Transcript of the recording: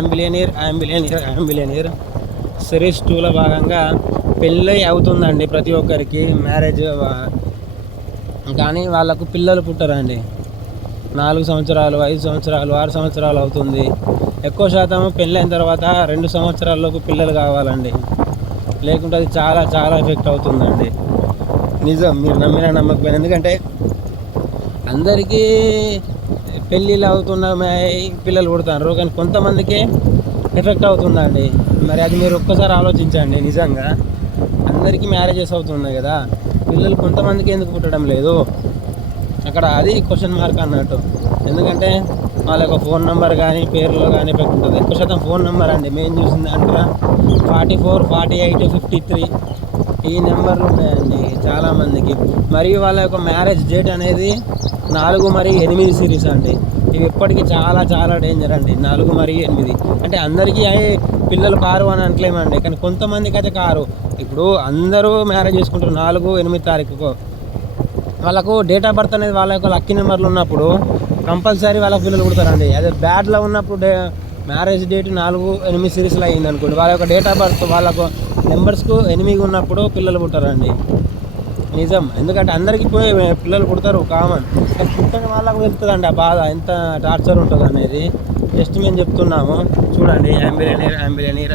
యాంబిలియనీర్ series 2లో భాగంగా పెళ్ళి అవుతుందండి ప్రతి ఒక్కరికి మ్యారేజ్, కానీ వాళ్ళకు పిల్లలు పుట్టరండి. 4 సంవత్సరాలు, 5 సంవత్సరాలు, 6 సంవత్సరాలు అవుతుంది. ఎక్కువ శాతం పెళ్ళైన తర్వాత 2 సంవత్సరాల్లోపు పిల్లలు కావాలండి, లేకుంటే అది చాలా చాలా ఎఫెక్ట్ అవుతుందండి. నిజం, మీరు నమ్మినా నమ్మకపోయినా. ఎందుకంటే అందరికీ పెళ్ళిళ్ళు అవుతున్నాయి, పిల్లలు పుడుతున్నారు, కానీ కొంతమందికి ఎఫెక్ట్ అవుతుందండి. మరి అది మీరు ఒక్కసారి ఆలోచించండి. నిజంగా అందరికీ మ్యారేజెస్ అవుతున్నాయి కదా, పిల్లలు కొంతమందికి ఎందుకు పుట్టడం లేదు? అక్కడ అది క్వశ్చన్ మార్క్ అన్నట్టు. ఎందుకంటే వాళ్ళ యొక్క ఫోన్ నెంబర్ కానీ పేర్లో కానీ ఎఫెక్ట్ ఉంటుంది. ఎక్కువ శాతం ఫోన్ నెంబర్ అండి మేము చూసిన దాంట్లో 44, 48, 53 ఈ నెంబర్లు ఉన్నాయండి చాలామందికి. మరియు వాళ్ళ యొక్క మ్యారేజ్ డేట్ అనేది 4 మరియు 8 సిరీస్ అండి. ఇవి ఎప్పటికీ చాలా చాలా డేంజర్ అండి. 4 మరియు 8 అంటే అందరికీ పిల్లలు కారు అని అంటలేమండి, కానీ కొంతమందికి అయితే కారు. ఇప్పుడు అందరూ మ్యారేజ్ చేసుకుంటారు 4, 8 తారీఖుకు. వాళ్ళకు డేట్ ఆఫ్ బర్త్ అనేది వాళ్ళ యొక్క లక్కీ నెంబర్లు ఉన్నప్పుడు కంపల్సరీ వాళ్ళకి పిల్లలు పుడతారండి. అదే బ్యాడ్లో ఉన్నప్పుడు మ్యారేజ్ డేట్ 4, 8 సిరీస్లో అయింది అనుకోండి, వాళ్ళ యొక్క డేట్ ఆఫ్ బర్త్ వాళ్ళకు నెంబర్స్కు 8 ఉన్నప్పుడు పిల్లలు పుట్టారండి. నిజం, ఎందుకంటే అందరికీ పోయి పిల్లలు పుడతారు కామన్, కానీ పుట్టని వాళ్ళకు వెళ్తుందండి ఆ బాధ, ఎంత టార్చర్ ఉంటుంది అనేది. జస్ట్ మేము చెప్తున్నాము చూడండి. యాంబిలియనీర్